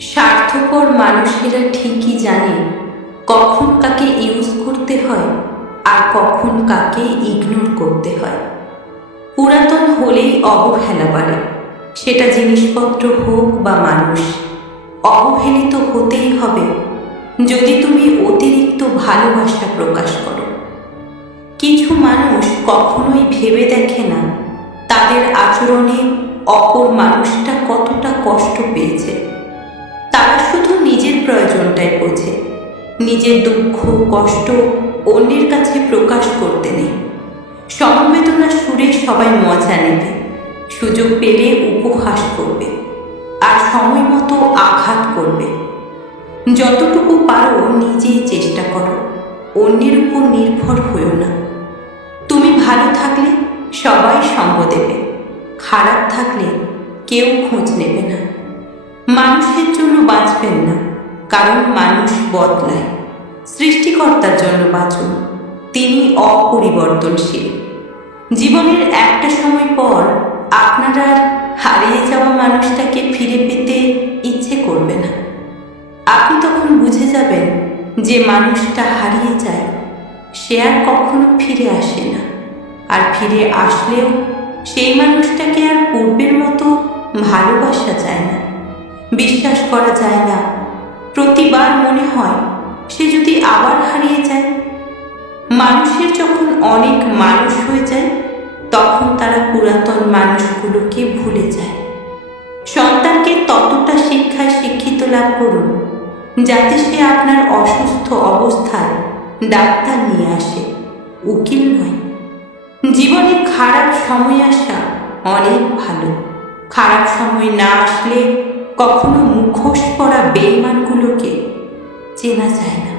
স্বার্থপর মানুষেরা ঠিকই জানে কখন কাকে ইউজ করতে হয় আর কখন কাকে ইগনোর করতে হয়। পুরাতন হলেই অবহেলা বাড়ে, সেটা জিনিসপত্র হোক বা মানুষ। অবহেলিত হতেই হবে যদি তুমি অতিরিক্ত ভালোবাসা প্রকাশ করো। কিছু মানুষ কখনোই ভেবে দেখে না তাদের আচরণে অপর মানুষটা কতটা কষ্ট পেয়েছে। তারা শুধু নিজের প্রয়োজনটাই বোঝে, নিজের দুঃখ কষ্ট অন্যের কাছে প্রকাশ করতে নেই। সমবেদনা সুরে সবাই মজা নেবে, সুযোগ পেলে উপহাস করবে আর সময় মতো আঘাত করবে। যতটুকু পারো নিজেই চেষ্টা করো, অন্যের উপর নির্ভর হইও না। তুমি ভালো থাকলে সবাই সঙ্গ দেবে, খারাপ থাকলে কেউ খোঁজ নেবে না। মানুষের জন্য বাঁচবেন না, কারণ মানুষ বদলায়। সৃষ্টিকর্তার জন্য বাঁচুন, তিনি অপরিবর্তনশীল। জীবনের একটা সময় পর আপনার আর হারিয়ে যাওয়া মানুষটাকে ফিরে পেতে ইচ্ছে করবে না। আপনি তখন বুঝে যাবেন যে মানুষটা হারিয়ে যায় সে আর কখনো ফিরে আসে না, আর ফিরে আসলেও সেই মানুষটাকে আর পূর্বের মতো ভালোবাসা যায় না, বিশ্বাস করা যায় না। প্রতিবার মনে হয় সে যদি আবার হারিয়ে যায়। মানুষের যখন অনেক মানুষ হয়ে যায় তখন তারা পুরাতন মানুষগুলোকে ভুলে যায়। সন্তানকে ততটা শিক্ষায় শিক্ষিত লাভ করুন যাতে সে আপনার অসুস্থ অবস্থায় ডাক্তার নিয়ে আসে, উকিল নয়। জীবনে খারাপ সময় আসা অনেক ভালো। খারাপ সময় না আসলে কখনো মুখোশ পরা বেঈমানগুলোকে চেনা যায় না।